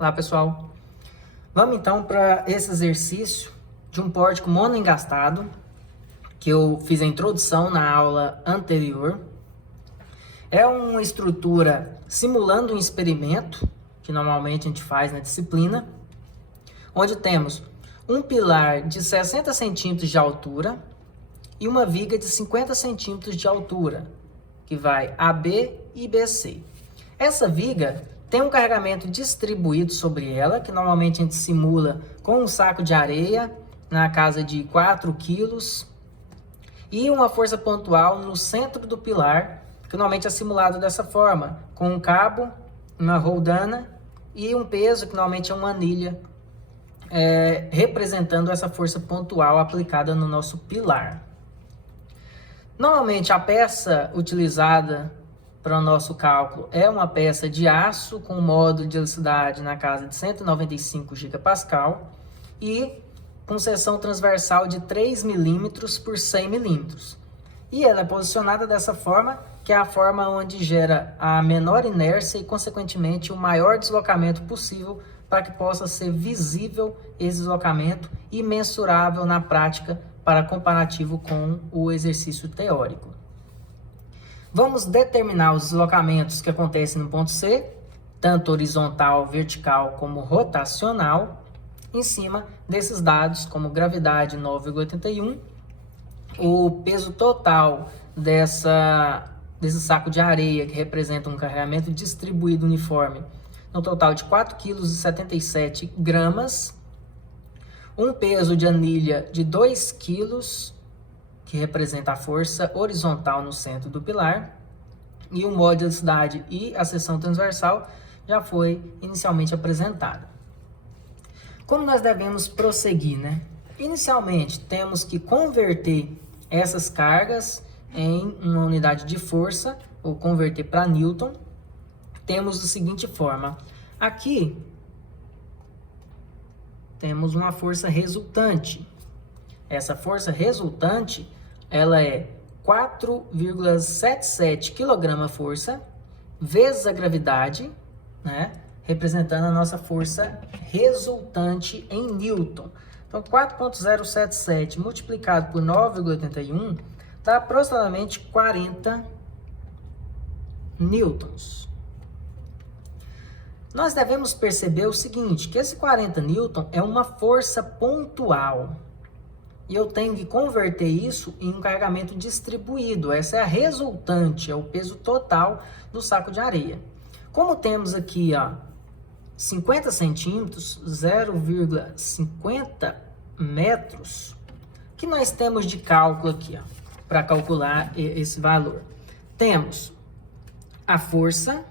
Olá pessoal, vamos então para esse exercício de um pórtico monoengastado que eu fiz a introdução na aula anterior. É uma estrutura simulando um experimento que normalmente a gente faz na disciplina, onde temos um pilar de 60 centímetros de altura e uma viga de 50 centímetros de altura, que vai AB e BC. Essa viga tem um carregamento distribuído sobre ela, que normalmente a gente simula com um saco de areia na casa de 4 quilos e uma força pontual no centro do pilar, que normalmente é simulado dessa forma, com um cabo, uma roldana e um peso, que normalmente é uma anilha, representando essa força pontual aplicada no nosso pilar. Normalmente a peça utilizada para o nosso cálculo é uma peça de aço com módulo de elasticidade na casa de 195 gigapascal e com seção transversal de 3 milímetros por 100 milímetros. E ela é posicionada dessa forma, que é a forma onde gera a menor inércia e, consequentemente, o maior deslocamento possível para que possa ser visível esse deslocamento e mensurável na prática para comparativo com o exercício teórico. Vamos determinar os deslocamentos que acontecem no ponto C, tanto horizontal, vertical como rotacional, em cima desses dados, como gravidade 9,81, o peso total desse saco de areia, que representa um carregamento distribuído uniforme, no total de 4,77 kg, um peso de anilha de 2 kg, que representa a força horizontal no centro do pilar, e o módulo de elasticidade e a seção transversal já foi inicialmente apresentada. Como nós devemos prosseguir, né? Inicialmente, temos que converter essas cargas em uma unidade de força, ou converter para Newton. Temos da seguinte forma: aqui temos uma força resultante. Essa força resultante, ela é 4,77 kg vezes a gravidade, né? Representando a nossa força resultante em Newton. Então, 4,077 multiplicado por 9,81 dá aproximadamente 40 newtons. Nós devemos perceber o seguinte, que esse 40 newton é uma força pontual. E eu tenho que converter isso em um carregamento distribuído. Essa é a resultante, é o peso total do saco de areia. Como temos aqui, 50 centímetros, 0,50 metros, que nós temos de cálculo aqui, para calcular esse valor? Temos a força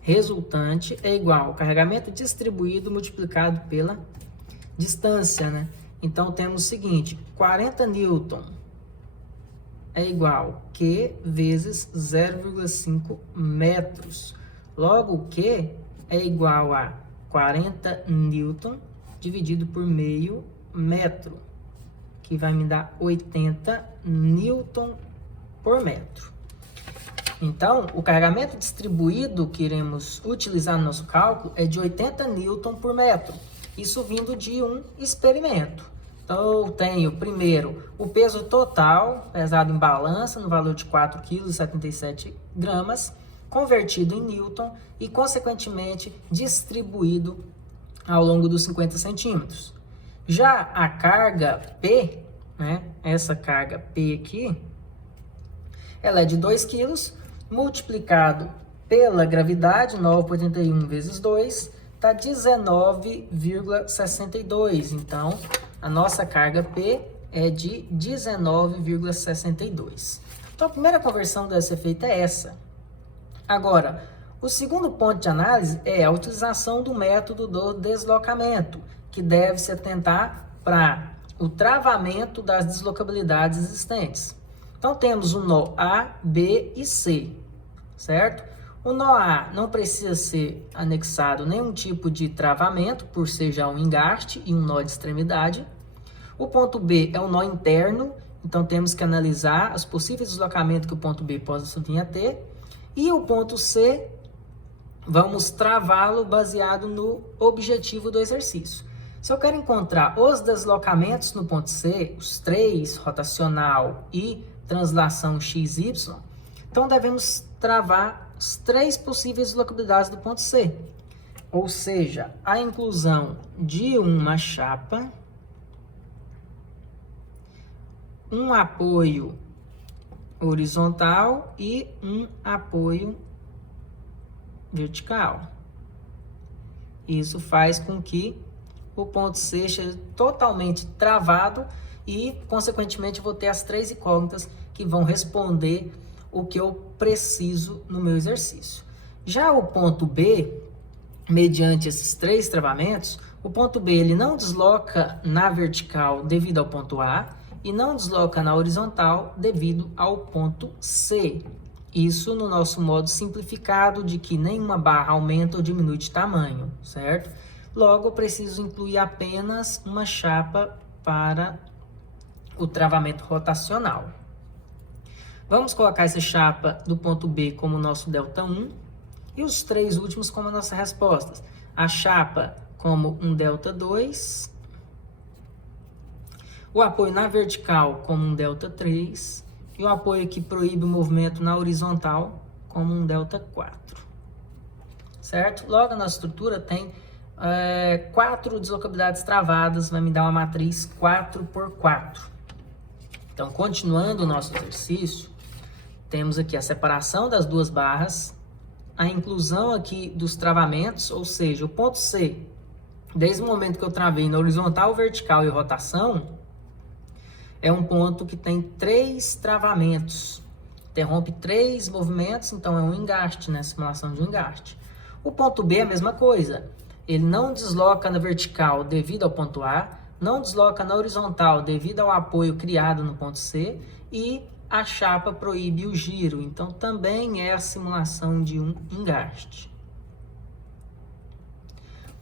resultante é igual ao carregamento distribuído multiplicado pela distância, né? Então, temos o seguinte, 40 newton é igual a Q vezes 0,5 metros. Logo, o Q é igual a 40 newton dividido por meio metro, que vai me dar 80 newton por metro. Então, o carregamento distribuído que iremos utilizar no nosso cálculo é de 80 newton por metro. Isso vindo de um experimento. Então, eu tenho, primeiro, o peso total, pesado em balança, no valor de 4,77 kg, convertido em newton e, consequentemente, distribuído ao longo dos 50 centímetros. Já a carga P, né, essa carga P aqui, ela é de 2 kg, multiplicado pela gravidade, 9,81 vezes 2, está 19,62. Então, a nossa carga P é de 19,62. Então, a primeira conversão deve ser feita é essa. Agora, o segundo ponto de análise é a utilização do método do deslocamento, que deve se atentar para o travamento das deslocabilidades existentes. Então, temos o nó A, B e C, certo? O nó A não precisa ser anexado nenhum tipo de travamento, por ser já um engaste e um nó de extremidade. O ponto B é um nó interno, então temos que analisar os possíveis deslocamentos que o ponto B possa vir a ter. E o ponto C vamos travá-lo baseado no objetivo do exercício. Se eu quero encontrar os deslocamentos no ponto C, os 3, rotacional e translação XY, então devemos travar as 3 possíveis deslocabilidades do ponto C. Ou seja, a inclusão de uma chapa, um apoio horizontal e um apoio vertical. Isso faz com que o ponto C seja totalmente travado e, consequentemente, vou ter as 3 incógnitas que vão responder o que eu preciso no meu exercício. Já o ponto B, mediante esses 3 travamentos, o ponto B ele não desloca na vertical devido ao ponto A e não desloca na horizontal devido ao ponto C. Isso no nosso modo simplificado de que nenhuma barra aumenta ou diminui de tamanho, certo? Logo, eu preciso incluir apenas uma chapa para o travamento rotacional. Vamos colocar essa chapa do ponto B como nosso ΔI e os 3 últimos como nossas respostas. A chapa como um ΔI, o apoio na vertical como um ΔI e o apoio que proíbe o movimento na horizontal como um ΔI4. Certo? Logo, a nossa estrutura tem 4 deslocabilidades travadas, vai me dar uma matriz 4×4. Então, continuando o nosso exercício, temos aqui a separação das 2 barras, a inclusão aqui dos travamentos, ou seja, o ponto C, desde o momento que eu travei na horizontal, vertical e rotação, é um ponto que tem 3 travamentos, interrompe 3 movimentos, então é um engaste, né? Simulação de um engaste. O ponto B é a mesma coisa, ele não desloca na vertical devido ao ponto A, não desloca na horizontal devido ao apoio criado no ponto C e a chapa proíbe o giro, então também é a simulação de um engaste.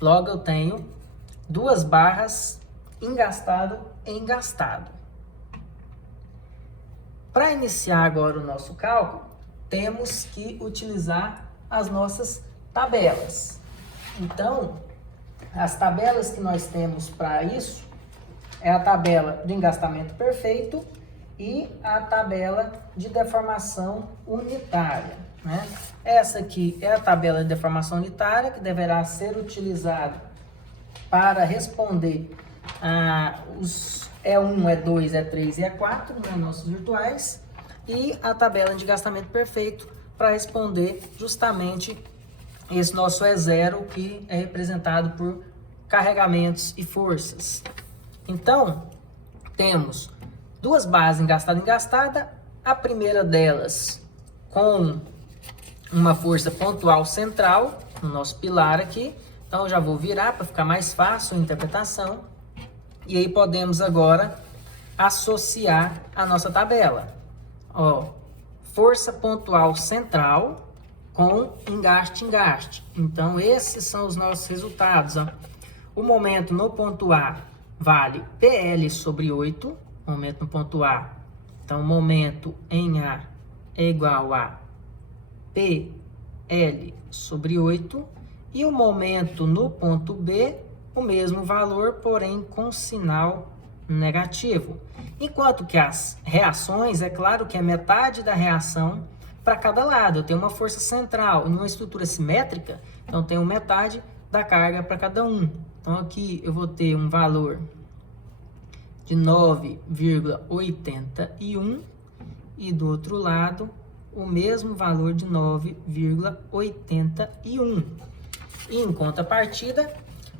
Logo, eu tenho 2 barras engastado e engastado. Para iniciar agora o nosso cálculo, temos que utilizar as nossas tabelas. Então, as tabelas que nós temos para isso é a tabela de engastamento perfeito e a tabela de deformação unitária, né? Essa aqui é a tabela de deformação unitária que deverá ser utilizada para responder os E1, E2, E3 e E4, né, nossos virtuais, e a tabela de engastamento perfeito para responder justamente esse nosso E0, que é representado por carregamentos e forças. Então, temos 2 barras engastada e engastada, a primeira delas com uma força pontual central, no nosso pilar aqui. Então, eu já vou virar para ficar mais fácil a interpretação. E aí podemos agora associar a nossa tabela. Ó, força pontual central com engaste. Então, esses são os nossos resultados. Ó. O momento no ponto A vale PL sobre 8, momento no ponto A. Então, o momento em A é igual a PL sobre 8. E o momento no ponto B, o mesmo valor, porém com sinal negativo. Enquanto que as reações, é claro que é metade da reação para cada lado. Eu tenho uma força central. Em uma estrutura simétrica, então eu tenho metade da carga para cada um. Então aqui eu vou ter um valor de 9,81 e do outro lado o mesmo valor de 9,81. E em contrapartida,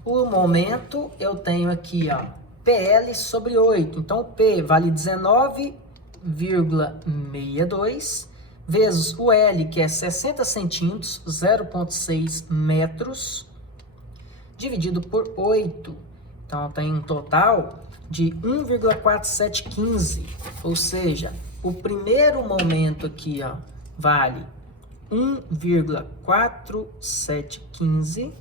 o momento eu tenho aqui, ó, PL sobre 8. Então o P vale 19,62 vezes o L, que é 60 centímetros, 0,6 metros, dividido por 8. Então tem um total de 1,4715, ou seja, o primeiro momento aqui, ó, vale 1,4715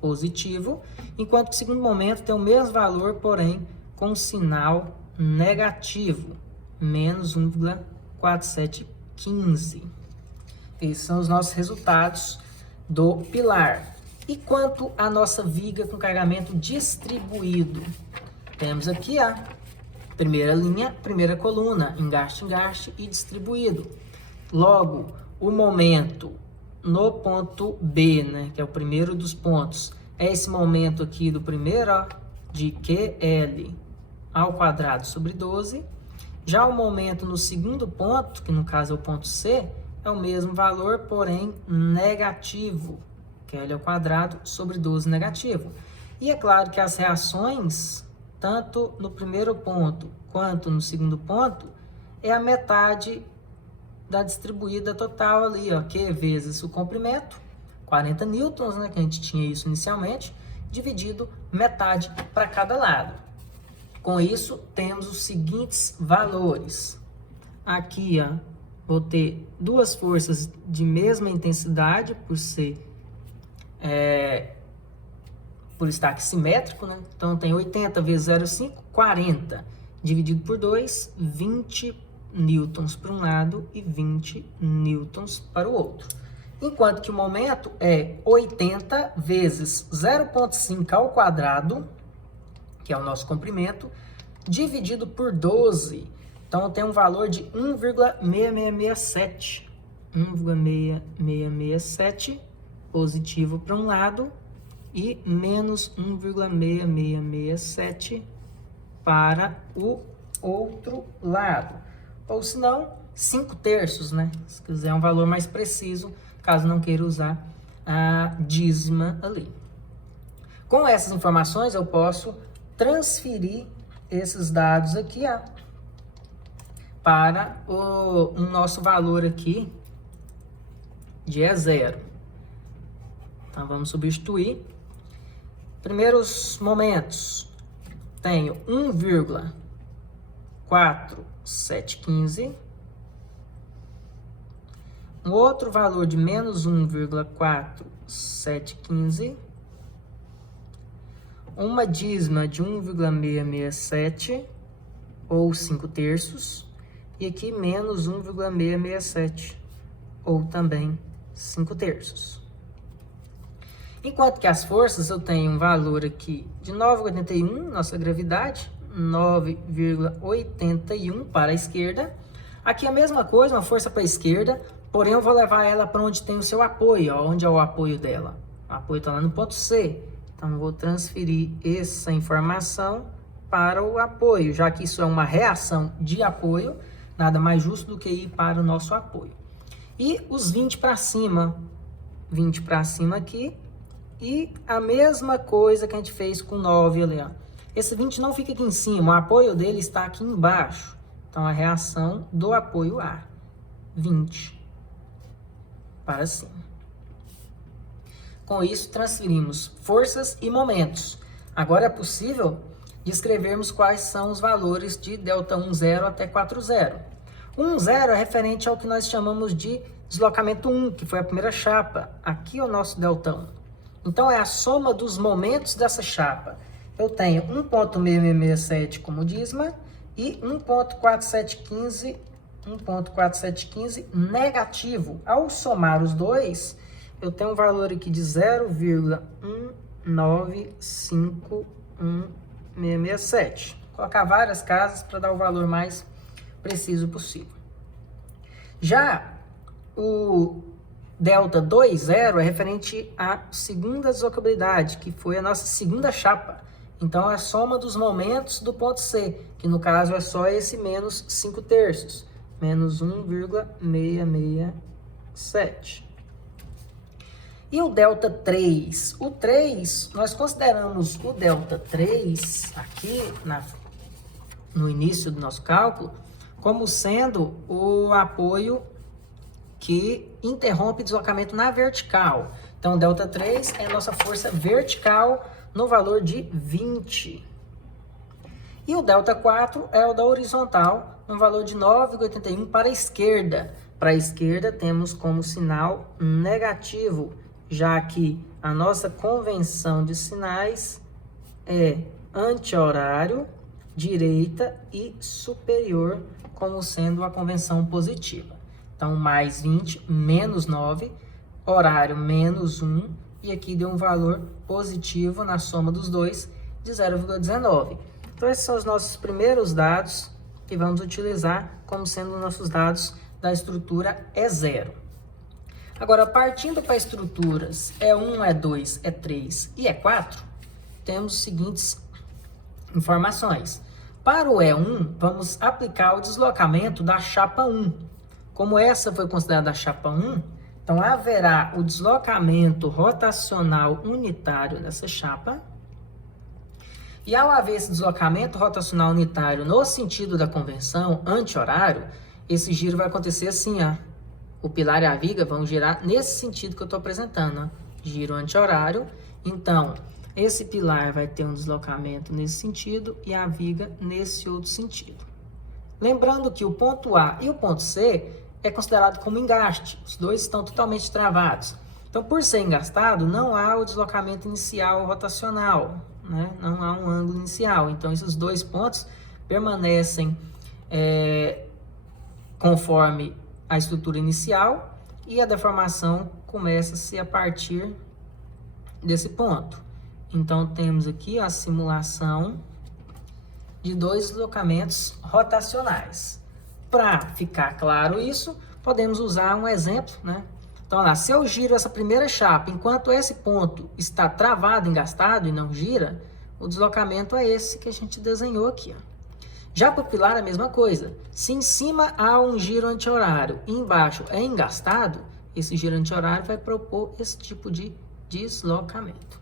positivo, enquanto que o segundo momento tem o mesmo valor, porém com sinal negativo, menos 1,4715. Esses são os nossos resultados do pilar. E quanto à nossa viga com carregamento distribuído? Temos aqui a primeira linha, primeira coluna, engaste, engaste e distribuído. Logo, o momento no ponto B, né, que é o primeiro dos pontos, é esse momento aqui do primeiro, ó, de QL ao quadrado sobre 12. Já o momento no segundo ponto, que no caso é o ponto C, é o mesmo valor, porém negativo, QL ao quadrado sobre 12 negativo. E é claro que as reações, tanto no primeiro ponto quanto no segundo ponto, é a metade da distribuída total ali, ó, Q vezes o comprimento, 40 newtons, né, que a gente tinha isso inicialmente, dividido metade para cada lado. Com isso, temos os seguintes valores. Aqui, ó, vou ter duas forças de mesma intensidade, por estar aqui simétrico, né? Então, tem 80 vezes 0,5, 40, dividido por 2, 20 newtons para um lado e 20 newtons para o outro. Enquanto que o momento é 80 vezes 0,5 ao quadrado, que é o nosso comprimento, dividido por 12. Então, tem um valor de 1,6667. 1,6667 positivo para um lado e menos 1,6667 para o outro lado. Ou se não, 5/3, né? Se quiser um valor mais preciso, caso não queira usar a dízima ali. Com essas informações, eu posso transferir esses dados aqui, ó, para o nosso valor aqui de E0. Então, vamos substituir. Primeiros momentos, tenho 1,4715. Um outro valor de menos 1,4715. Uma dízima de 1,667, ou 5/3. E aqui menos 1,667, ou também 5/3. Enquanto que as forças, eu tenho um valor aqui de 9,81, nossa gravidade, 9,81 para a esquerda. Aqui a mesma coisa, uma força para a esquerda, porém eu vou levar ela para onde tem o seu apoio, ó, onde é o apoio dela. O apoio está lá no ponto C. Então, vou transferir essa informação para o apoio, já que isso é uma reação de apoio, nada mais justo do que ir para o nosso apoio. E os 20 para cima, 20 para cima aqui, e a mesma coisa que a gente fez com 9 ali, ó. Esse 20 não fica aqui em cima, o apoio dele está aqui embaixo. Então, a reação do apoio A, 20 para cima. Com isso, transferimos forças e momentos. Agora é possível descrevermos quais são os valores de ΔI 0 até 4,0. 1,0 é referente ao que nós chamamos de deslocamento 1, que foi a primeira chapa. Aqui é o nosso ΔI. Então, é a soma dos momentos dessa chapa. Eu tenho 1,667 como dízima e 1,4715 negativo. Ao somar os dois, eu tenho um valor aqui de 0,1951667. Vou colocar várias casas para dar o valor mais preciso possível. Já o ΔI 0 é referente à segunda deslocabilidade, que foi a nossa segunda chapa. Então, é a soma dos momentos do ponto C, que no caso é só esse menos 5/3, menos 1,667. E o ΔI3? O 3, nós consideramos o ΔI3 aqui no início do nosso cálculo como sendo o apoio que interrompe o deslocamento na vertical. Então, o ΔI3 é a nossa força vertical no valor de 20. E o ΔI4 é o da horizontal, no valor de 9,81 para a esquerda. Para a esquerda, temos como sinal negativo, já que a nossa convenção de sinais é anti-horário, direita e superior, como sendo a convenção positiva. Então, mais 20, menos 9, horário menos 1, e aqui deu um valor positivo na soma dos dois de 0,19. Então, esses são os nossos primeiros dados que vamos utilizar como sendo nossos dados da estrutura E0. Agora, partindo para estruturas E1, E2, E3 e E4, temos as seguintes informações. Para o E1, vamos aplicar o deslocamento da chapa 1. Como essa foi considerada a chapa 1, então haverá o deslocamento rotacional unitário nessa chapa. E ao haver esse deslocamento rotacional unitário no sentido da convenção anti-horário, esse giro vai acontecer assim, ó. O pilar e a viga vão girar nesse sentido que eu estou apresentando, ó. Giro anti-horário. Então, esse pilar vai ter um deslocamento nesse sentido e a viga nesse outro sentido. Lembrando que o ponto A e o ponto C é considerado como engaste. Os dois estão totalmente travados. Então, por ser engastado, não há o deslocamento inicial rotacional, né? Não há um ângulo inicial. Então, esses dois pontos permanecem conforme a estrutura inicial e a deformação começa-se a partir desse ponto. Então, temos aqui a simulação de dois deslocamentos rotacionais. Para ficar claro isso, podemos usar um exemplo, né? Então, lá, se eu giro essa primeira chapa, enquanto esse ponto está travado, engastado e não gira, o deslocamento é esse que a gente desenhou aqui, ó. Já para o pilar, a mesma coisa. Se em cima há um giro anti-horário e embaixo é engastado, esse giro anti-horário vai propor esse tipo de deslocamento.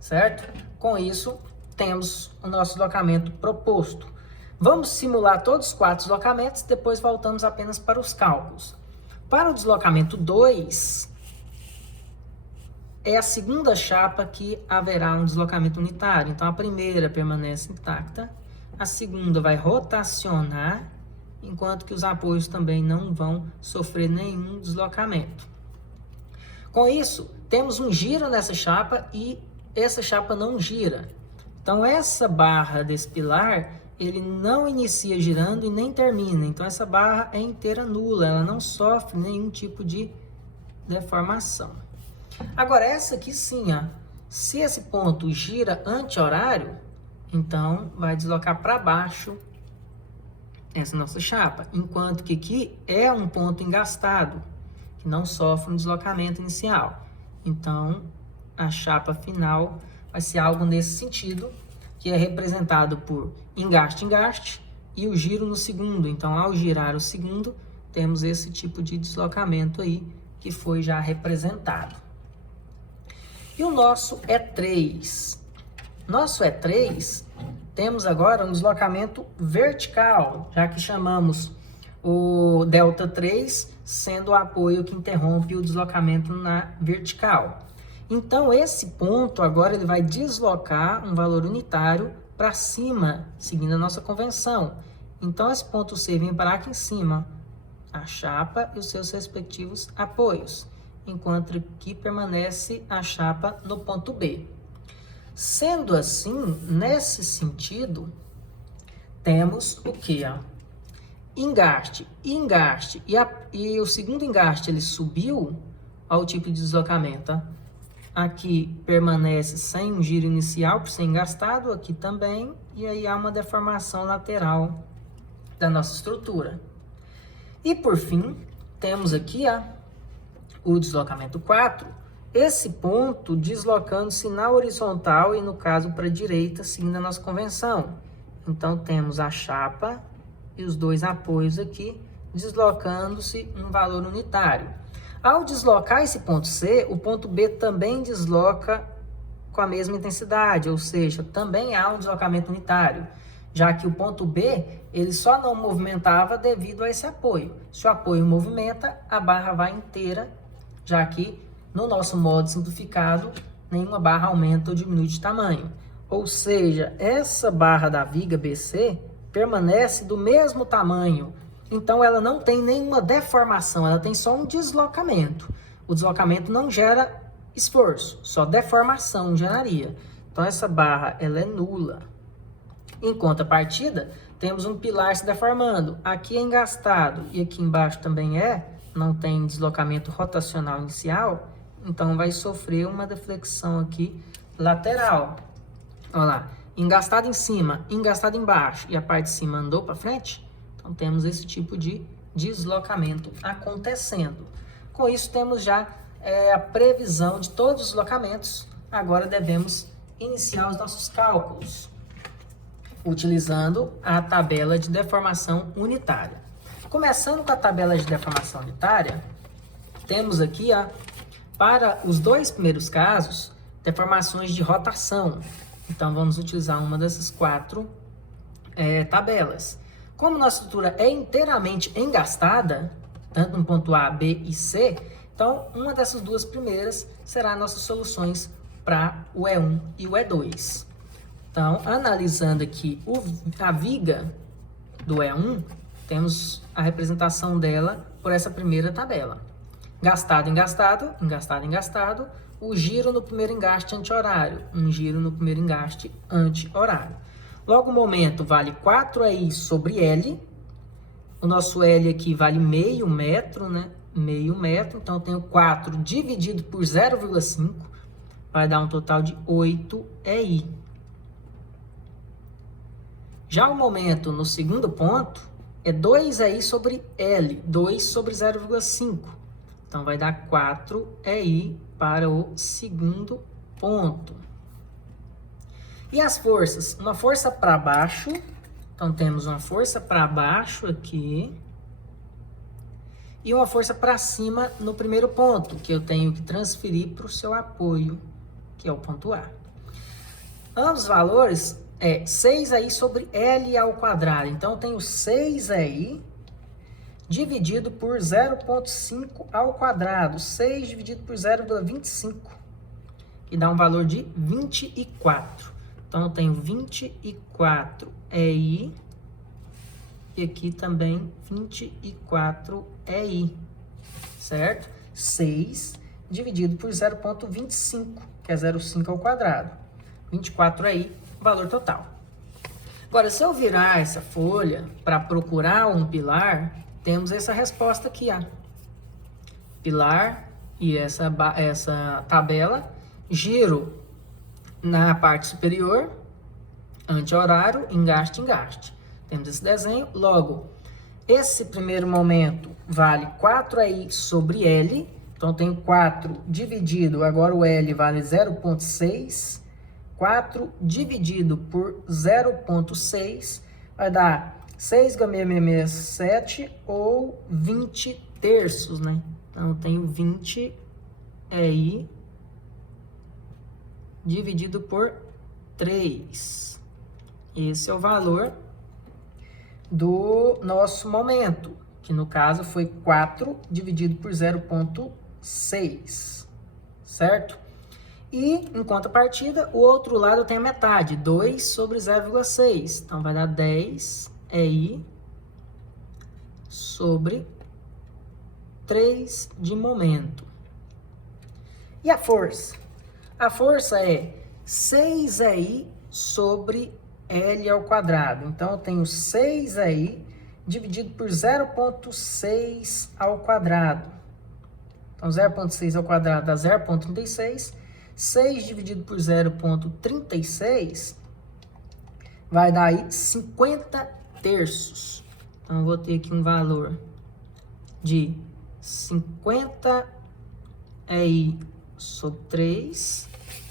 Certo? Com isso, temos o nosso deslocamento proposto. Vamos simular todos os 4 deslocamentos, depois voltamos apenas para os cálculos. Para o deslocamento 2, é a segunda chapa que haverá um deslocamento unitário. Então, a primeira permanece intacta, a segunda vai rotacionar, enquanto que os apoios também não vão sofrer nenhum deslocamento. Com isso, temos um giro nessa chapa e essa chapa não gira. Então, essa barra desse pilar, ele não inicia girando e nem termina. Então, essa barra é inteira nula, ela não sofre nenhum tipo de deformação. Agora, essa aqui sim, ó, se esse ponto gira anti-horário, então vai deslocar para baixo essa nossa chapa. Enquanto que aqui é um ponto engastado, que não sofre um deslocamento inicial. Então, a chapa final vai ser algo nesse sentido, que é representado por engaste e o giro no segundo. Então, ao girar o segundo, temos esse tipo de deslocamento aí, que foi já representado. E o nosso E3. Nosso E3, temos agora um deslocamento vertical, já que chamamos o ΔT3 sendo o apoio que interrompe o deslocamento na vertical. Então, esse ponto agora ele vai deslocar um valor unitário para cima, seguindo a nossa convenção. Então, esse ponto C vem parar aqui em cima, a chapa e os seus respectivos apoios, enquanto aqui permanece a chapa no ponto B. Sendo assim, nesse sentido, temos o que? Engaste e o segundo engaste ele subiu ao tipo de deslocamento. Aqui permanece sem um giro inicial por ser engastado, aqui também, e aí há uma deformação lateral da nossa estrutura. E por fim, temos aqui o deslocamento 4, esse ponto deslocando-se na horizontal e no caso para a direita, seguindo a nossa convenção. Então temos a chapa e os dois apoios aqui deslocando-se um valor unitário. Ao deslocar esse ponto C, o ponto B também desloca com a mesma intensidade, ou seja, também há um deslocamento unitário, já que o ponto B ele só não movimentava devido a esse apoio. Se o apoio movimenta, a barra vai inteira, já que no nosso modo simplificado, nenhuma barra aumenta ou diminui de tamanho. Ou seja, essa barra da viga BC permanece do mesmo tamanho. Então, ela não tem nenhuma deformação, ela tem só um deslocamento. O deslocamento não gera esforço, só deformação geraria. Então, essa barra ela é nula. Em contrapartida, temos um pilar se deformando. Aqui é engastado e aqui embaixo também não tem deslocamento rotacional inicial, então vai sofrer uma deflexão aqui lateral. Olha lá, engastado em cima, engastado embaixo e a parte de cima andou para frente, então temos esse tipo de deslocamento acontecendo. Com isso temos já a previsão de todos os deslocamentos. Agora devemos iniciar os nossos cálculos, utilizando a tabela de deformação unitária. Começando com a tabela de deformação unitária, temos aqui, para os dois primeiros casos, deformações de rotação. Então, vamos utilizar uma dessas 4 tabelas. Como nossa estrutura é inteiramente engastada, tanto no ponto A, B e C, então, uma dessas 2 primeiras será nossas soluções para o E1 e o E2. Então, analisando aqui a viga do E1, temos a representação dela por essa primeira tabela. Gastado, engastado, engastado, engastado, o giro no primeiro engaste anti-horário, um giro no primeiro engaste anti-horário. Logo, o momento vale 4i sobre L. O nosso L aqui vale meio metro, né? Meio metro, então eu tenho 4 dividido por 0,5, vai dar um total de 8i. Já o momento no segundo ponto é 2i sobre L, 2 sobre 0,5. Então, vai dar 4i para o segundo ponto. E as forças? Uma força para baixo. Então, temos uma força para baixo aqui. E uma força para cima no primeiro ponto, que eu tenho que transferir para o seu apoio, que é o ponto A. Ambos os valores 6i sobre L ao quadrado. Então, eu tenho 6i dividido por 0,5 ao quadrado. 6 dividido por 0,25, que dá um valor de 24. Então, eu tenho 24i e aqui também 24i, certo? 6 dividido por 0,25, que é 0,5 ao quadrado. 24i, valor total. Agora, se eu virar essa folha para procurar um pilar, temos essa resposta aqui, pilar e essa tabela, giro na parte superior, anti-horário, engaste, engaste. Temos esse desenho, logo, esse primeiro momento vale 4i sobre L, então tem 4 dividido, agora o L vale 0,6, 4 dividido por 0,6 vai dar 6,667 ou 20 terços, né? Então, eu tenho 20i dividido por 3. Esse é o valor do nosso momento, que no caso foi 4 dividido por 0,6, certo? E, em contrapartida, o outro lado tem a metade, 2 sobre 0,6. Então, vai dar 10i sobre 3 de momento. E a força? A força é 6i sobre L ao quadrado. Então, eu tenho 6i dividido por 0,6 ao quadrado. Então, 0,6 ao quadrado dá 0,36. 6 dividido por 0,36 vai dar aí 50 terços. Então, eu vou ter aqui um valor de 50i sobre 3.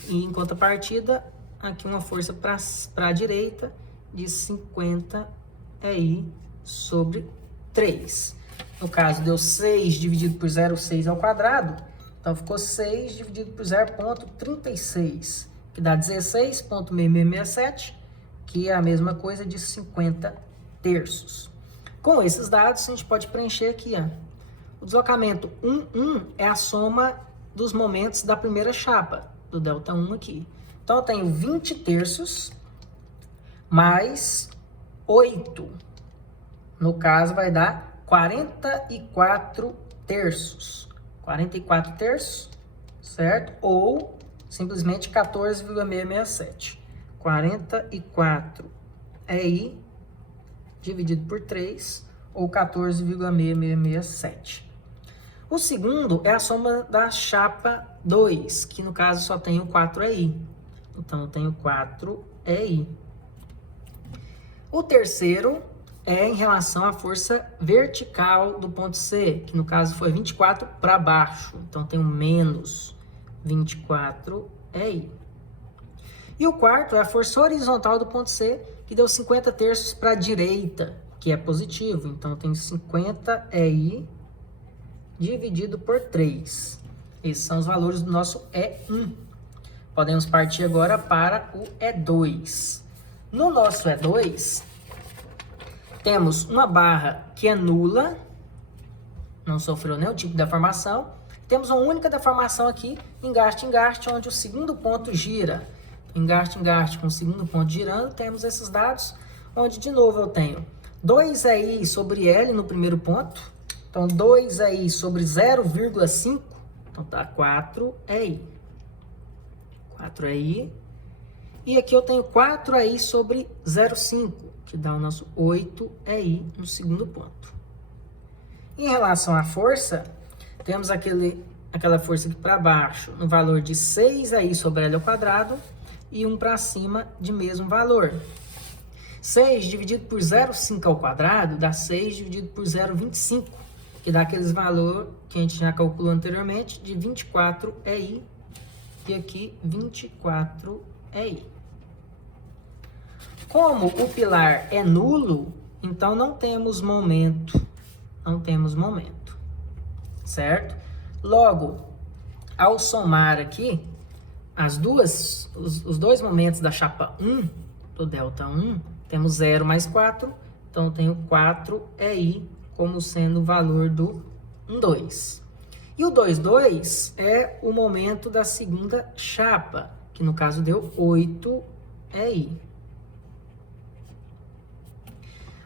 E, em contrapartida, aqui uma força para a direita de 50i sobre 3. No caso, deu 6 dividido por 0,6 ao quadrado. Então, ficou 6 dividido por 0,36, que dá 16,6667, que é a mesma coisa de 50 terços. Com esses dados, a gente pode preencher aqui, o deslocamento 1,1 é a soma dos momentos da primeira chapa, do ΔI aqui. Então, eu tenho 20 terços mais 8. No caso, vai dar 44 terços. 44 terços, certo? Ou simplesmente 14,667. 44i dividido por 3, ou 14,6667. O segundo é a soma da chapa 2, que no caso só tem o 4EI. Então, eu tenho 4EI. O terceiro é em relação à força vertical do ponto C, que no caso foi 24 para baixo. Então, eu tenho menos 24EI. E o quarto é a força horizontal do ponto C, que deu 50 terços para a direita, que é positivo. Então, eu tenho 50EI dividido por 3. Esses são os valores do nosso E1. Podemos partir agora para o E2. No nosso E2, temos uma barra que é nula, não sofreu nenhum tipo de deformação. Temos uma única deformação aqui, engaste, onde o segundo ponto gira. Engaste com o segundo ponto girando, temos esses dados, onde de novo eu tenho 2EI sobre L no primeiro ponto. Então, 2EI sobre 0,5, então tá 4EI. 4EI. E aqui eu tenho 4EI sobre 0,5, que dá o nosso 8EI no segundo ponto. Em relação à força, temos aquela força aqui para baixo, no valor de 6EI sobre L ao quadrado, e um para cima de mesmo valor. 6 dividido por 0,5 ao quadrado dá 6 dividido por 0,25, que dá aqueles valor que a gente já calculou anteriormente, de 24EI, e aqui 24EI. Como o pilar é nulo, então não temos momento, certo? Logo, ao somar aqui, os dois momentos da chapa 1, do delta 1, temos 0 mais 4, então eu tenho 4EI, como sendo o valor do 1,2. E o 2,2 é o momento da segunda chapa, que no caso deu 8EI.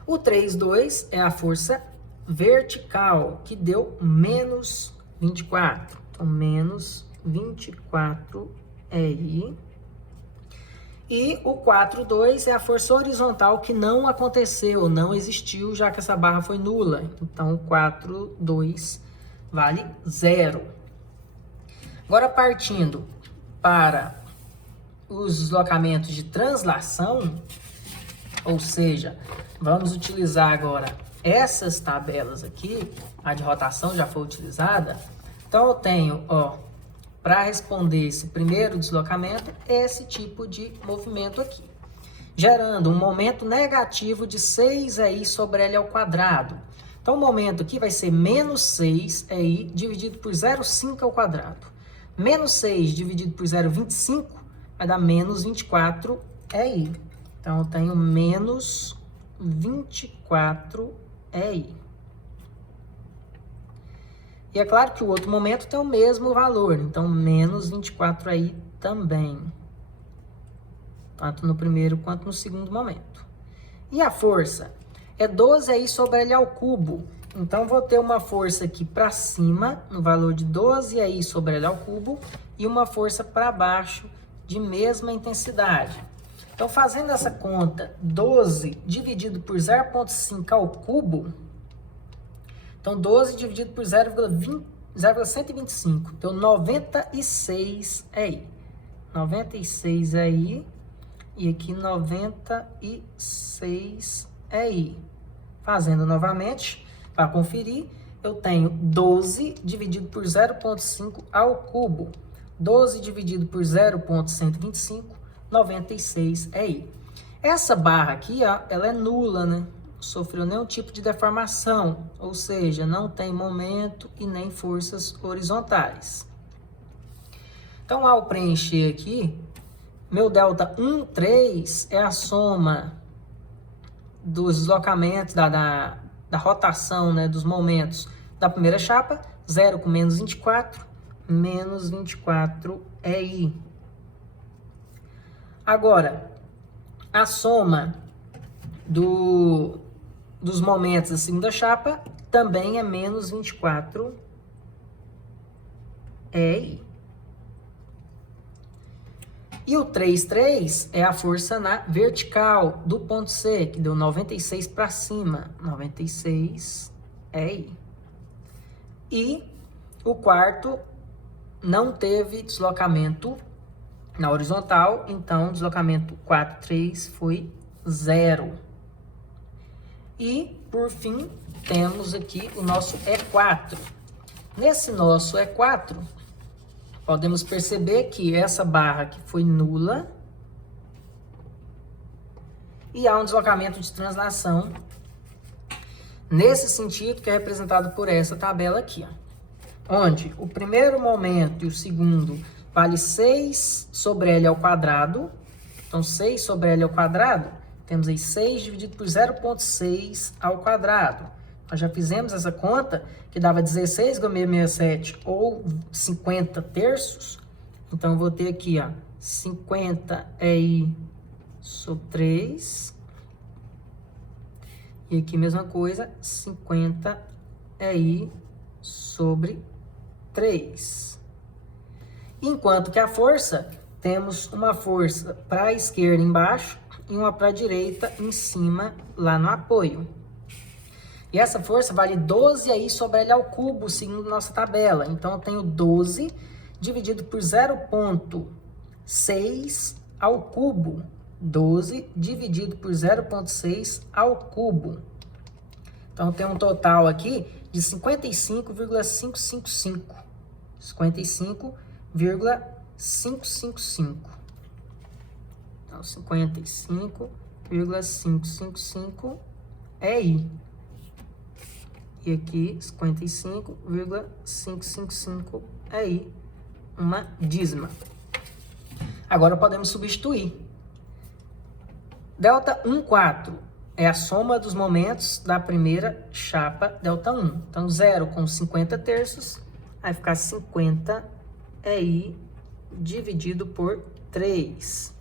O 3,2 é a força vertical, que deu menos 24. Então, menos 24EI. E o 4,2 é a força horizontal que não aconteceu, não existiu, já que essa barra foi nula. Então, o 4,2 vale 0. Agora, partindo para os deslocamentos de translação, ou seja, vamos utilizar agora essas tabelas aqui, a de rotação já foi utilizada. Então, eu tenho, para responder esse primeiro deslocamento, esse tipo de movimento aqui, gerando um momento negativo de 6EI sobre L ao quadrado. Então, o momento aqui vai ser menos 6EI dividido por 0,5 ao quadrado. Menos 6 dividido por 0,25 vai dar menos 24EI. Então, eu tenho menos 24EI. E é claro que o outro momento tem o mesmo valor, então menos 24EI também. Tanto no primeiro quanto no segundo momento. E a força é 12EI sobre L ao cubo. Então, vou ter uma força aqui para cima, no valor de 12EI sobre L ao cubo, e uma força para baixo de mesma intensidade. Então, fazendo essa conta, 12 dividido por 0,5 ao cubo, então 12 dividido por 0,125, deu 96EI. 96EI e aqui 96EI. Fazendo novamente, para conferir, eu tenho 12 dividido por 0,5 ao cubo. 12 dividido por 0,125, 96EI. Essa barra aqui, ela é nula, né? Não sofreu nenhum tipo de deformação, ou seja, não tem momento e nem forças horizontais. Então, ao preencher aqui, meu delta 1,3 é a soma dos deslocamentos, da rotação, né, dos momentos da primeira chapa, 0 com menos 24, menos 24EI. Agora, a soma dos momentos da segunda chapa também é menos 24EI. E o 3,3 é a força na vertical do ponto C, que deu 96 para cima. 96 é I. E o quarto não teve deslocamento na horizontal, então o deslocamento 4,3 foi 0. E, por fim, temos aqui o nosso E4. Nesse nosso E4, podemos perceber que essa barra aqui foi nula e há um deslocamento de translação nesse sentido, que é representado por essa tabela aqui, ó, onde o primeiro momento e o segundo vale 6 sobre L ao quadrado. Então, 6 sobre L ao quadrado, temos aí 6 dividido por 0,6 ao quadrado. Nós já fizemos essa conta, que dava 16,667 ou 50 terços. Então, eu vou ter aqui, ó, 50 é I sobre 3. E aqui, mesma coisa, 50 é I sobre 3. Enquanto que a força, temos uma força para a esquerda embaixo e uma para a direita em cima, lá no apoio. E essa força vale 12 aí sobre L ao cubo, segundo nossa tabela. Então, eu tenho 12 dividido por 0,6 ao cubo. 12 dividido por 0,6 ao cubo. Então, eu tenho um total aqui de 55,555. 55,555. Então, 55,555 é I. E aqui, 55,555 é I, uma dízima. Agora podemos substituir. Delta 1,4 é a soma dos momentos da primeira chapa delta 1. Então, 0 com 50 terços, vai ficar 50 é I dividido por 3.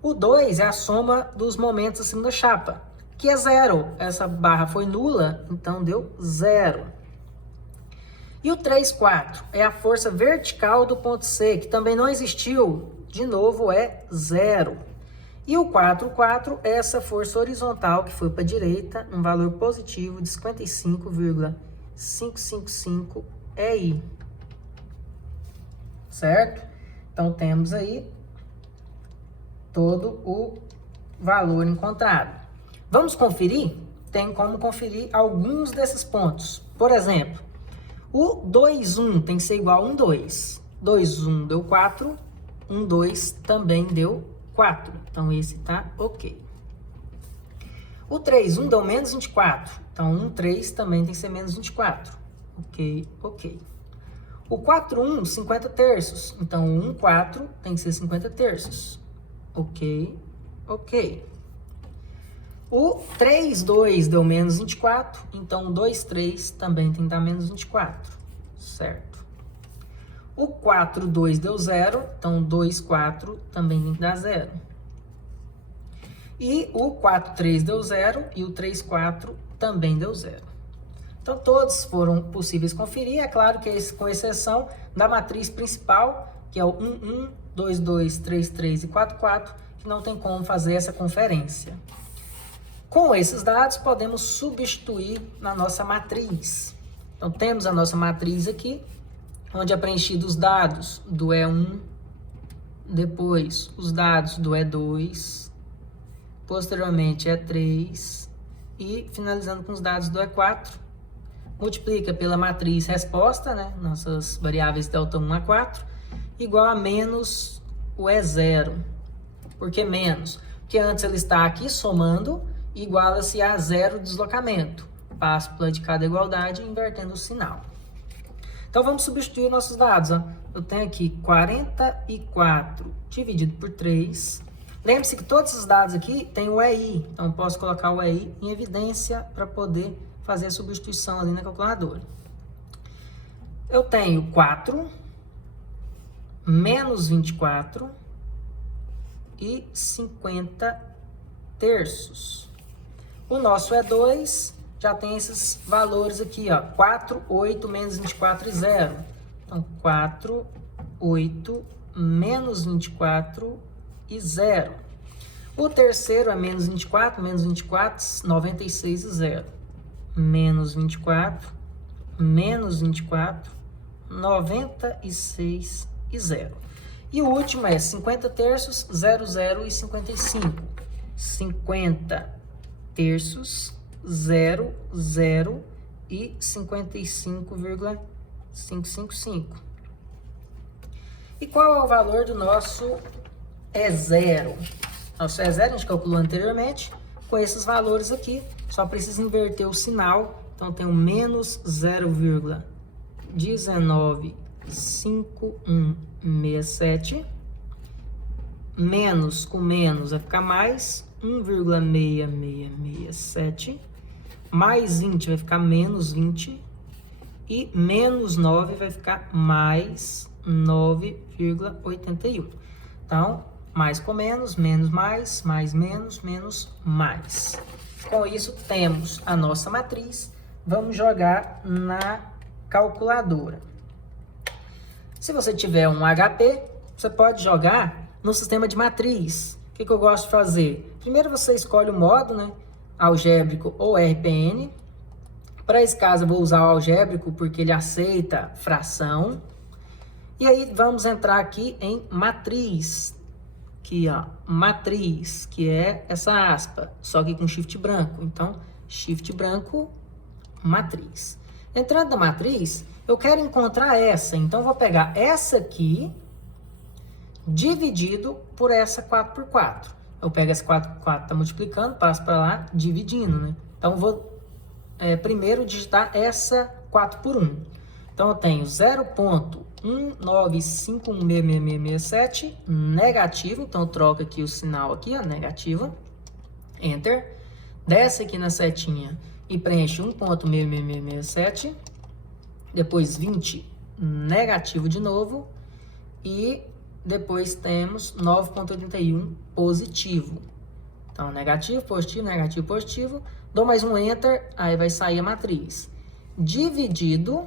O 2 é a soma dos momentos da segunda chapa, que é 0. Essa barra foi nula, então deu 0. E o 3,4 é a força vertical do ponto C, que também não existiu. De novo, é 0. E o 4,4 é essa força horizontal que foi para a direita, um valor positivo de 55,555 é I. Certo? Então, temos aí todo o valor encontrado. Vamos conferir? Tem como conferir alguns desses pontos. Por exemplo, o 2,1 tem que ser igual a 1,2. 2,1 deu 4, 1,2 também deu 4. Então, esse está ok. O 3,1 deu menos 24. Então, 1,3 também tem que ser menos 24. Ok, ok. O 4,1, 50 terços. Então, 1,4 tem que ser 50 terços. Ok, ok. O 3,2 deu menos 24, então o 2,3 também tem que dar menos 24, certo? O 4,2 deu 0, então o 2,4 também tem que dar 0. E o 4,3 deu 0 e o 3,4 também deu 0. Então, todos foram possíveis conferir, é claro que com exceção da matriz principal, que é o 1,1, 2,2, 3,3 e 4,4, que não tem como fazer essa conferência. Com esses dados, podemos substituir na nossa matriz. Então, temos a nossa matriz aqui, onde é preenchido os dados do E1, depois os dados do E2, posteriormente E3 e finalizando com os dados do E4. Multiplica pela matriz resposta, né? Nossas variáveis delta 1 a 4, igual a menos o E0. Por que menos? Porque antes ele está aqui somando, iguala-se a 0 deslocamento. Passo pela de cada igualdade, invertendo o sinal. Então, vamos substituir nossos dados. Ó. Eu tenho aqui 44 dividido por 3. Lembre-se que todos esses dados aqui têm o EI. Então, eu posso colocar o EI em evidência para poder fazer a substituição ali na calculadora. Eu tenho 4 menos 24 e 50 terços. O nosso E2 já tem esses valores aqui, ó, 4, 8, menos 24 e 0. Então, 4, 8, menos 24 e 0. O terceiro é menos 24, 96 e 0. Menos 24, 96 e 0. E o último é 50 terços, 00 e 55. 50 terços, 00 e 55,555. E qual é o valor do nosso E0? Nosso E0 a gente calculou anteriormente com esses valores aqui. Só precisa inverter o sinal. Então, tem o menos 0,195167. Menos com menos vai ficar mais 1,6667. Mais 20 vai ficar menos 20. E menos 9 vai ficar mais 9,81. Então, mais com menos, menos mais menos, menos mais. Com isso, temos a nossa matriz. Vamos jogar na calculadora. Se você tiver um HP, você pode jogar no sistema de matriz. O que eu gosto de fazer? Primeiro você escolhe o modo, né? Algébrico ou RPN. Para esse caso, eu vou usar o algébrico porque ele aceita fração. E aí, vamos entrar aqui em matriz. Aqui, ó, matriz, que é essa aspa, só que com shift branco. Então, shift branco, matriz. Entrando na matriz, eu quero encontrar essa. Então, vou pegar essa aqui, dividido por essa 4x4. Eu pego essa 4x4, tá multiplicando, passo para lá, dividindo, né? Então, vou primeiro digitar essa 4 por 1. Então, eu tenho 0,1951667 negativo. Então, eu troco aqui o sinal aqui, ó, negativo. Enter. Desce aqui na setinha e preenche 1,66667. Depois 20, negativo de novo. E depois temos 9,81 positivo. Então, negativo, positivo, negativo, positivo. Dou mais um Enter, aí vai sair a matriz. Dividido,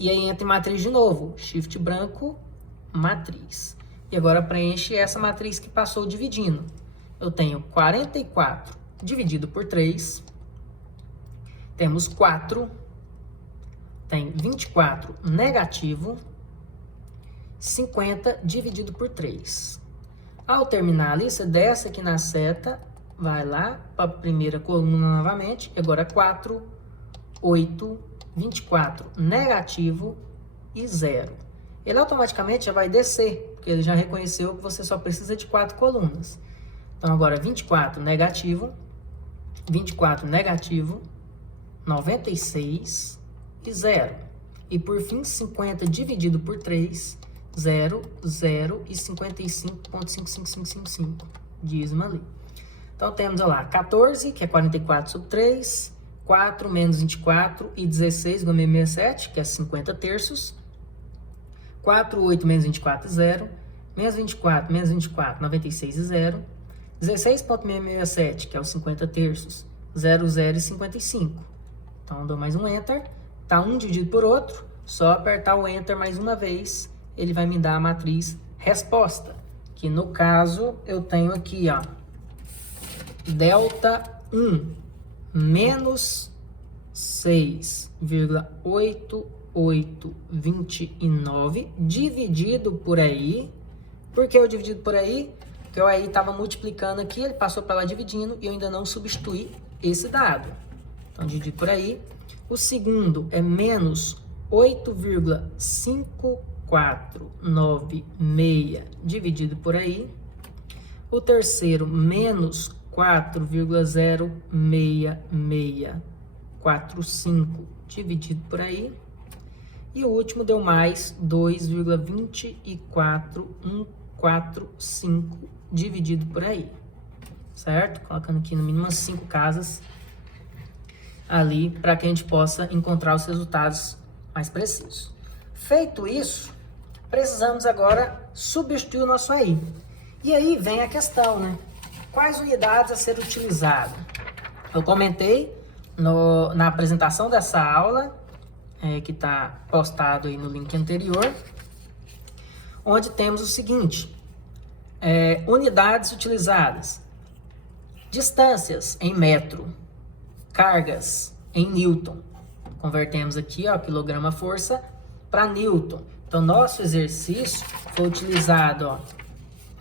e aí entra em matriz de novo. Shift branco, matriz. E agora preenche essa matriz que passou dividindo. Eu tenho 44 dividido por 3. Temos 4. Tem 24 negativo. 50 dividido por 3. Ao terminar ali, você desce aqui na seta, vai lá para a primeira coluna novamente. Agora 4, 8, 24 negativo e 0. Ele automaticamente já vai descer, porque ele já reconheceu que você só precisa de 4 colunas. Então agora 24 negativo, 96 e 0. E por fim 50 dividido por 3, 0, 0 e 55,55555. Dízimo ali. Então temos lá 14, que é 44 sobre 3, 4 menos 24 e 16, igual a 67, que é 50 terços. 4, 8 menos 24 e 0. Menos 24, 96 e 0. 16,667, que é os 50 terços. 0, 0 e 55. Então dou mais um Enter. Tá um dividido por outro. Só apertar o Enter mais uma vez, ele vai me dar a matriz resposta. Que no caso eu tenho aqui, ó, delta 1 menos 6,8829 dividido por aí. Por que eu dividido por aí? Porque eu aí estava multiplicando aqui, ele passou para lá dividindo e eu ainda não substituí esse dado. Então, dividido por aí. O segundo é menos 8,5496 dividido por aí. O terceiro, menos 4,06645 dividido por aí. E o último deu mais 2,24145 dividido por aí. Certo? Colocando aqui no mínimo umas 5 casas ali para que a gente possa encontrar os resultados mais precisos. Feito isso, precisamos agora substituir o nosso AI. E aí vem a questão, né? Quais unidades a ser utilizada? Eu comentei na apresentação dessa aula, que está postado aí no link anterior, onde temos o seguinte: Unidades utilizadas. Distâncias em metro. Cargas em newton. Convertemos aqui, ó, quilograma-força para newton. Então, nosso exercício foi utilizado, ó,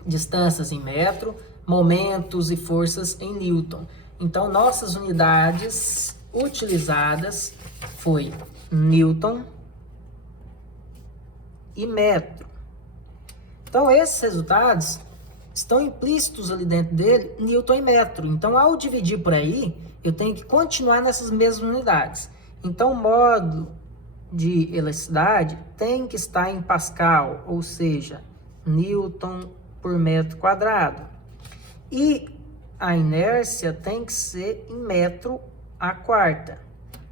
distâncias em metro, momentos e forças em newton. Então, nossas unidades utilizadas foi newton e metro. Então, esses resultados estão implícitos ali dentro dele, newton e metro. Então, ao dividir por aí, eu tenho que continuar nessas mesmas unidades. Então, o módulo de elasticidade tem que estar em Pascal, ou seja, newton por metro quadrado. E a inércia tem que ser em metro a quarta,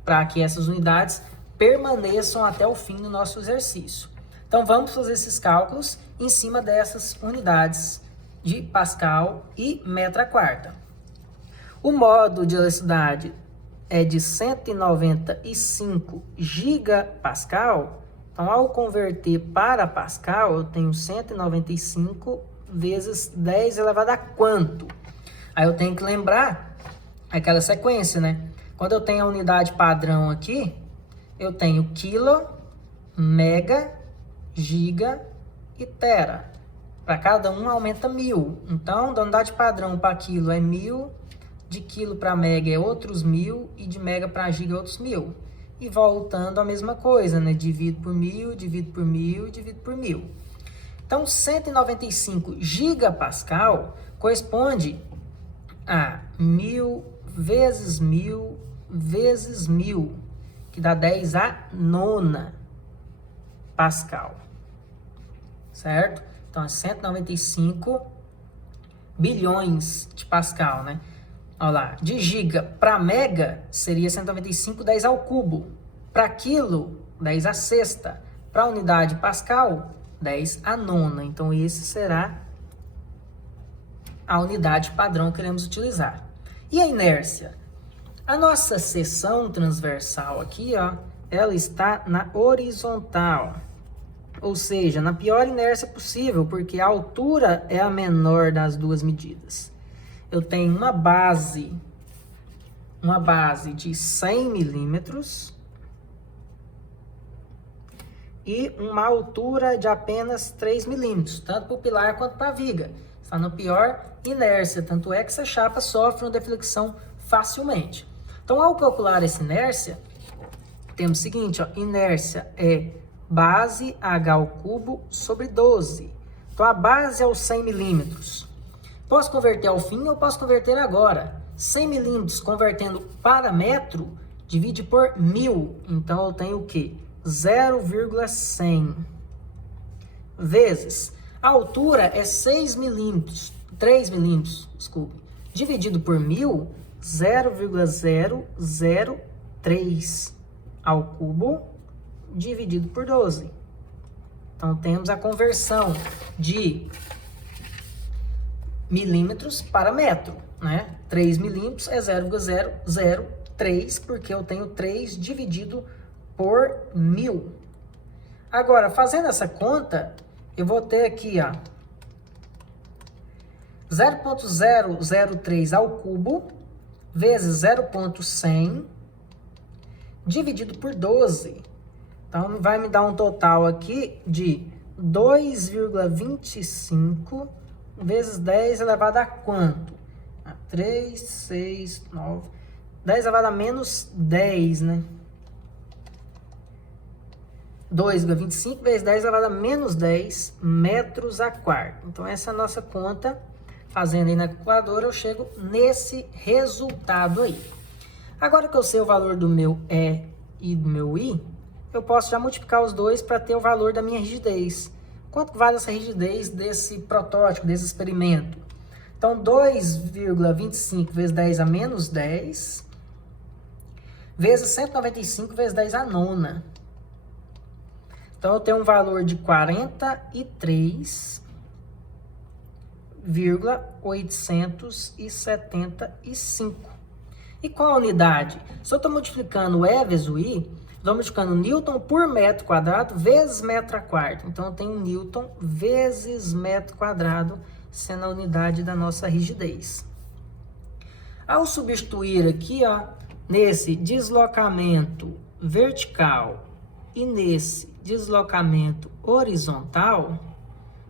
para que essas unidades permaneçam até o fim do nosso exercício. Então, vamos fazer esses cálculos em cima dessas unidades de Pascal e metro a quarta. O módulo de elasticidade é de 195 gigapascal. Então, ao converter para Pascal, eu tenho 195 vezes 10 elevado a quanto? Aí eu tenho que lembrar aquela sequência, né? Quando eu tenho a unidade padrão aqui, eu tenho quilo, mega, giga e tera. Para cada um aumenta 1000. Então, da unidade padrão para quilo é 1000, de quilo para mega é outros 1000 e de mega para giga é outros 1000. E voltando a mesma coisa, né? Divido por 1000, divido por 1000, divido por 1000. Então, 195 gigapascal corresponde a 1000 vezes 1000 vezes 1000, que dá 10 a nona pascal. Certo? Então, é 195 bilhões de pascal, né? Olha lá, de giga para mega seria 195 10 ao cubo. Para quilo, 10 a sexta. Para unidade pascal, 10 a nona. Então, esse será a unidade padrão que queremos utilizar. E a inércia? A nossa seção transversal aqui, ó, ela está na horizontal. Ou seja, na pior inércia possível, porque a altura é a menor das duas medidas. Eu tenho uma base de 100 milímetros e uma altura de apenas 3 milímetros, tanto para o pilar quanto para a viga. Está na pior inércia, tanto é que essa chapa sofre uma deflexão facilmente. Então, ao calcular essa inércia, temos o seguinte, ó, inércia é base h ao cubo sobre 12. Então, a base é os 100 milímetros. Posso converter ao fim ou posso converter agora. 100 milímetros convertendo para metro, divide por 1000. Então, eu tenho o quê? 0,100 vezes. A altura é 6 milímetros, 3 milímetros, desculpe. Dividido por 1000, 0,003 ao cubo, dividido por 12. Então, temos a conversão de milímetros para metro, né? 3 milímetros é 0,003, porque eu tenho 3 dividido por 1000. Agora, fazendo essa conta, eu vou ter aqui, ó, 0,003 ao cubo vezes 0,100 dividido por 12. Então, vai me dar um total aqui de 2,25 vezes 10 elevado a quanto? 3, 6, 9... 10 elevado a menos 10, né? 2,25 vezes 10 elevado a menos 10 metros a quarto. Então, essa é a nossa conta. Fazendo aí na calculadora, eu chego nesse resultado aí. Agora que eu sei o valor do meu E e do meu I, eu posso já multiplicar os dois para ter o valor da minha rigidez. Quanto vale essa rigidez desse protótipo, desse experimento? Então, 2,25 vezes 10 a menos 10, vezes 195 vezes 10 a nona. Então, eu tenho um valor de 43,875. E qual a unidade? Se eu estou multiplicando o E vezes o I, estou multiplicando newton por metro quadrado vezes metro a quarto. Então, eu tenho newton vezes metro quadrado sendo a unidade da nossa rigidez. Ao substituir aqui, ó, nesse deslocamento vertical e nesse deslocamento horizontal,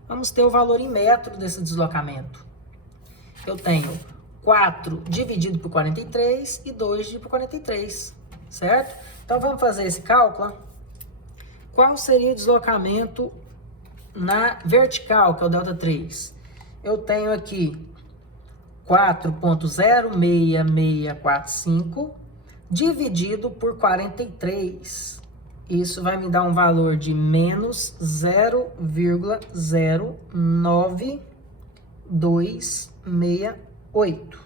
vamos ter o valor em metro desse deslocamento. Eu tenho 4 dividido por 43 e 2 dividido por 43, certo? Então, vamos fazer esse cálculo. Qual seria o deslocamento na vertical, que é o ΔT3? Eu tenho aqui 4,06645 dividido por 43. Isso vai me dar um valor de menos 0,09268.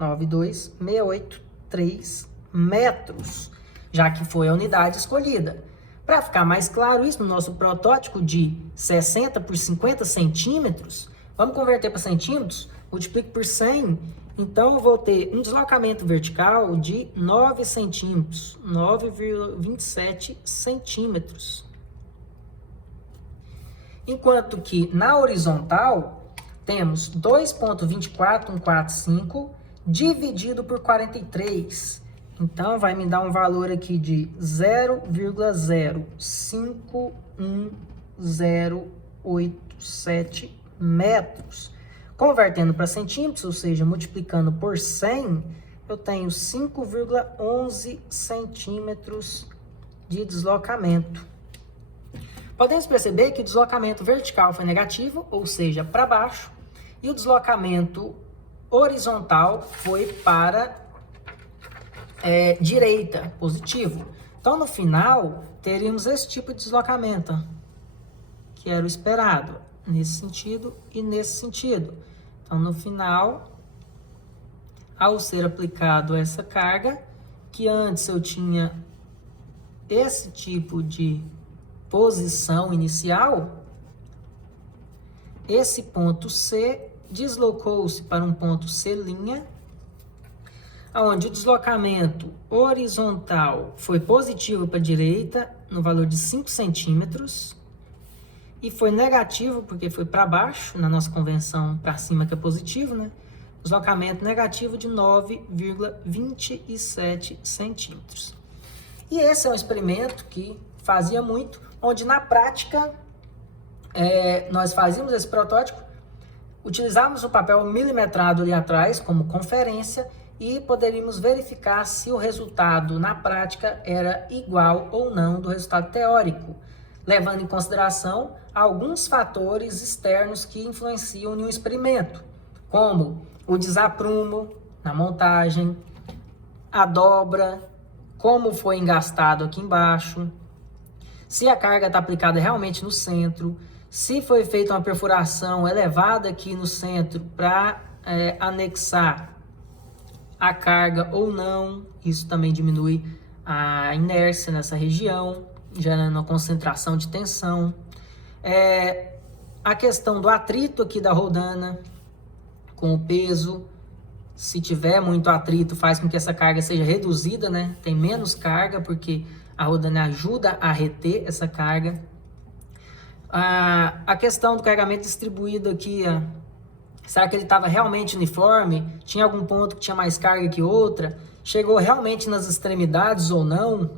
92,683 metros, já que foi a unidade escolhida. Para ficar mais claro isso, no nosso protótipo de 60 por 50 centímetros, vamos converter para centímetros, multiplico por 100, então eu vou ter um deslocamento vertical de 9 centímetros, 9,27 centímetros. Enquanto que na horizontal, temos 2,24145 dividido por 43. Então, vai me dar um valor aqui de 0,05187 metros. Convertendo para centímetros, ou seja, multiplicando por 100, eu tenho 5,11 centímetros de deslocamento. Podemos perceber que o deslocamento vertical foi negativo, ou seja, para baixo, e o deslocamento horizontal foi para direita, positivo. Então, no final, teríamos esse tipo de deslocamento, que era o esperado, nesse sentido e nesse sentido. Então, no final, ao ser aplicado essa carga, que antes eu tinha esse tipo de posição inicial, esse ponto C deslocou-se para um ponto C', onde o deslocamento horizontal foi positivo para a direita, no valor de 5 centímetros, e foi negativo, porque foi para baixo, na nossa convenção para cima que é positivo, né? Deslocamento negativo de 9,27 centímetros. E esse é um experimento que fazia muito, onde na prática nós fazíamos esse protótipo, utilizávamos o papel milimetrado ali atrás como conferência e poderíamos verificar se o resultado na prática era igual ou não do resultado teórico, levando em consideração alguns fatores externos que influenciam em um experimento, como o desaprumo na montagem, a dobra, como foi engastado aqui embaixo, se a carga está aplicada realmente no centro, se foi feita uma perfuração elevada aqui no centro para anexar a carga ou não. Isso também diminui a inércia nessa região, gerando uma concentração de tensão. A questão do atrito aqui da rodana com o peso, se tiver muito atrito, faz com que essa carga seja reduzida, né? Tem menos carga, porque a rodana ajuda a reter essa carga. A questão do carregamento distribuído aqui, será que ele estava realmente uniforme? Tinha algum ponto que tinha mais carga que outra? Chegou realmente nas extremidades ou não?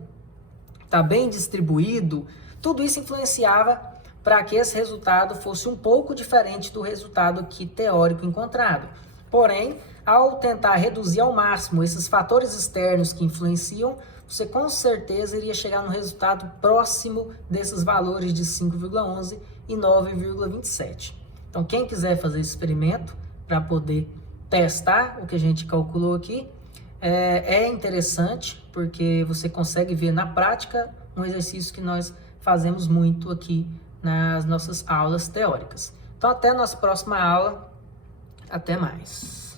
Está bem distribuído? Tudo isso influenciava para que esse resultado fosse um pouco diferente do resultado aqui teórico encontrado. Porém, ao tentar reduzir ao máximo esses fatores externos que influenciam, você com certeza iria chegar no resultado próximo desses valores de 5,11 e 9,27. Então, quem quiser fazer esse experimento para poder testar o que a gente calculou aqui, é interessante, porque você consegue ver na prática um exercício que nós fazemos muito aqui nas nossas aulas teóricas. Então, até a nossa próxima aula. Até mais.